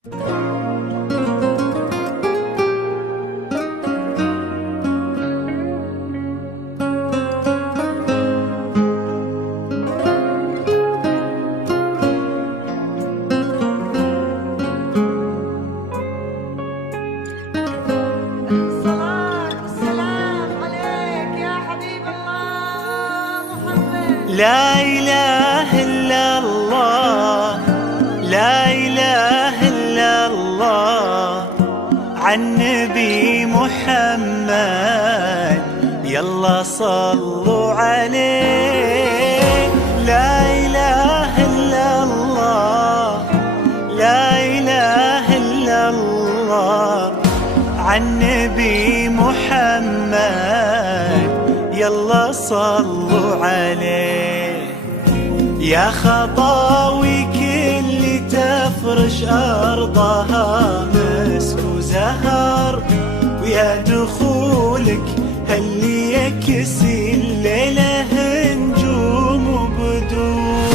لا إله إلا الله، لا إله إلا الله، عن نبي محمد يلا صلوا عليه. لا إله إلا الله، لا إله إلا الله، عن نبي محمد يلا صلوا عليه. يا خطاوي كل تفرش أرضها مسك وزهر، ويا دخولك هاللي يكسي الليلة نجوم وبدور،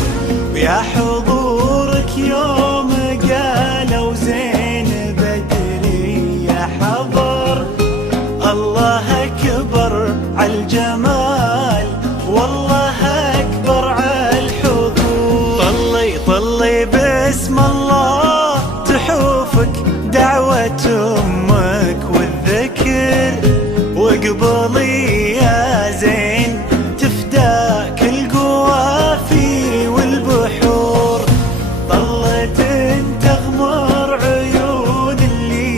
ويا حضورك يوم قالوا زين بدري يا حضر. الله أكبر عالجمال، والله أكبر عالحضور. طلي باسم الله تحوفك دعوة أمك والذكر، واقبلي يا زين تفداك القوافي والبحور. ظلت تغمر عيون اللي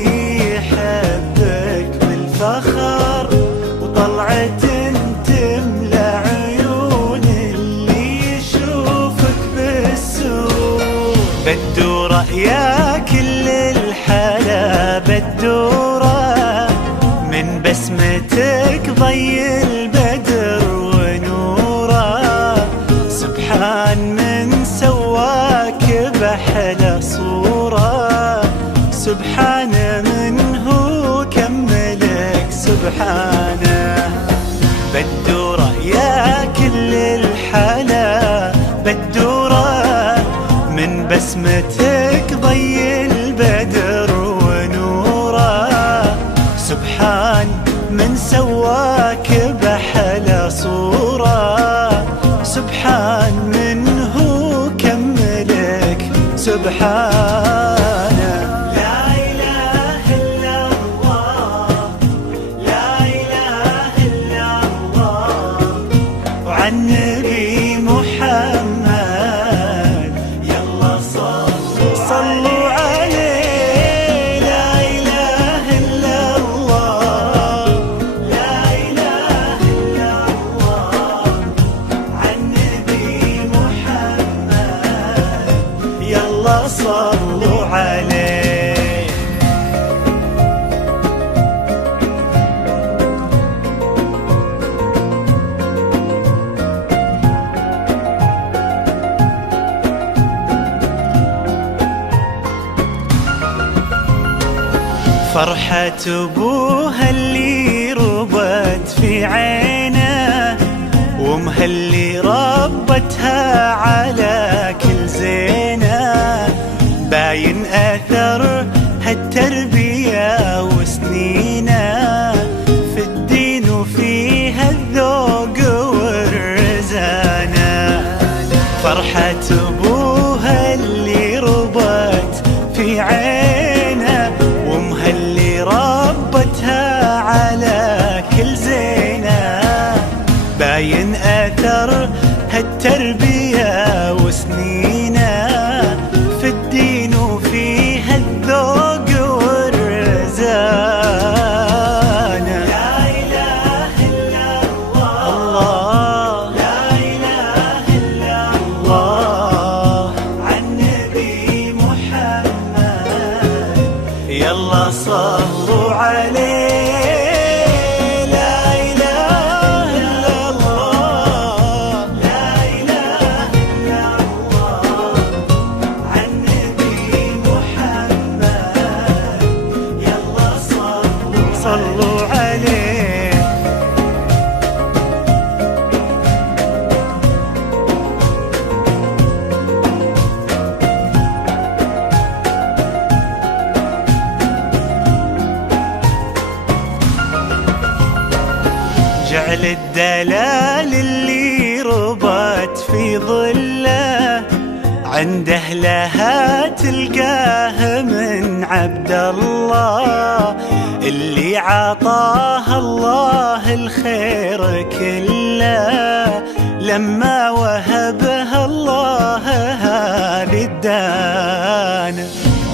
يحبك بالفخر، وطلعت تملى عيون اللي يشوفك بالسرور. بدورة يا كل الحلا بدورة، من بسمتك ضي البدر ونوره. سبحان من سواك بأحلى صورة، سبحان من هو كملك سبحانه. بدورة يا كل الحلا بدورة، من بسمتك ضي البدر ونوره. سبحان من سواك بأحلى صورة، سبحان من هو كملك سبحانه. لا إله إلا الله، لا إله إلا الله، وعن نبي محمد يلا صلوا عليه. لا إله إلا الله، لا إله إلا الله، عن نبي محمد يلا صلوا عليه. فرحة أبوها اللي ربت في عينه، وامها اللي ربتها على كل زينه. باين أثر هالتربية وسنينه في الدين وفيها الذوق والرزانة. فرحة أبوها اللي ربت في عينه، وامها اللي ربتها على كل زينه. باين أثر هالتربية وسنينه في الدين وفيها الذوق والرزانة. لا إله إلا الله، لا إله إلا الله، عن نبي محمد يلا صلوا عليه. لا إله إلا الله، لا إله إلا الله، عن نبي محمد يلا صلوا عليه. جعل الدلال اللي ربت في ظله عند أهلها تلقاه من عبد الله، اللي عطاه الله الخير كله لما وهبها الله هذه الدانة.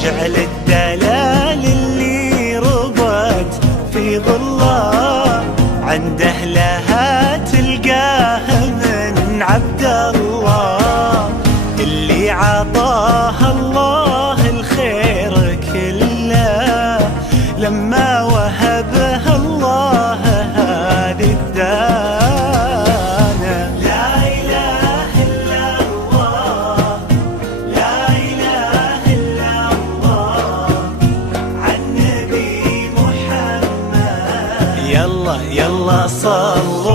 جعل الدلال اللي ربت في ظله عند أهلها تلقاه من عبد الله، اللي عطاه الله الخير كله لما وهبها الله هذه الدانة. لا إله إلا الله، لا إله إلا الله، عن نبي محمد. يلا يلا صلوا